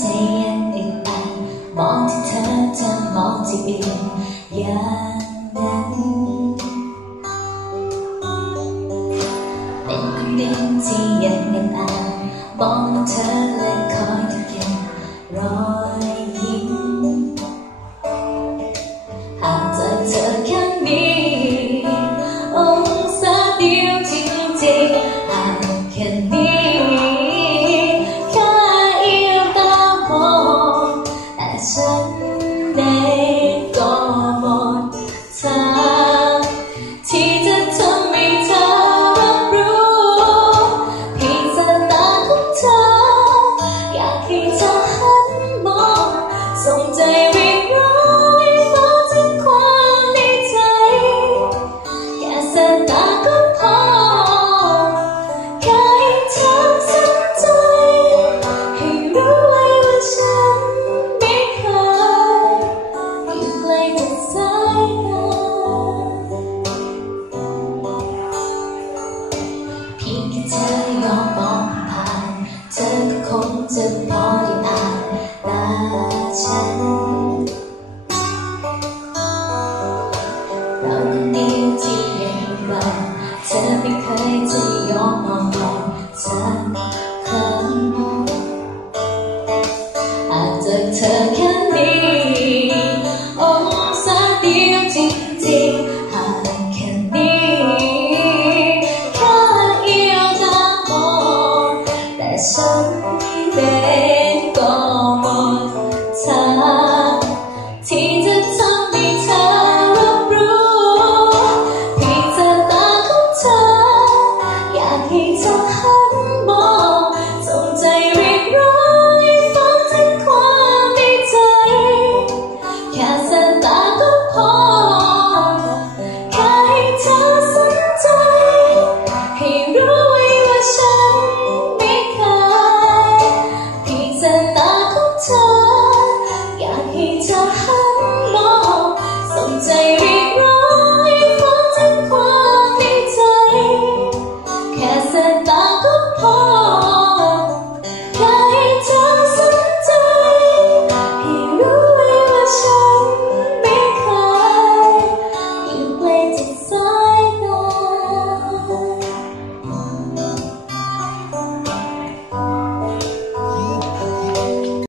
ใจเย็นอีกอันมองที่เธอจะมองที่อีกอย่างนั้นเป็นคนเดียวที่ยังเงินอ่านมองเธอและคอยทุกอย่างรอ คงจะพอได้อ่านตาฉัน เราคนเดียวที่ยังรักเธอไม่เคยจะยอมมองผ่านสักครั้งหากเจอเธอแค่นี้องศาเดียวจริงๆหากแค่นี้แค่เอียวตามองแต่ฉัน 你就好。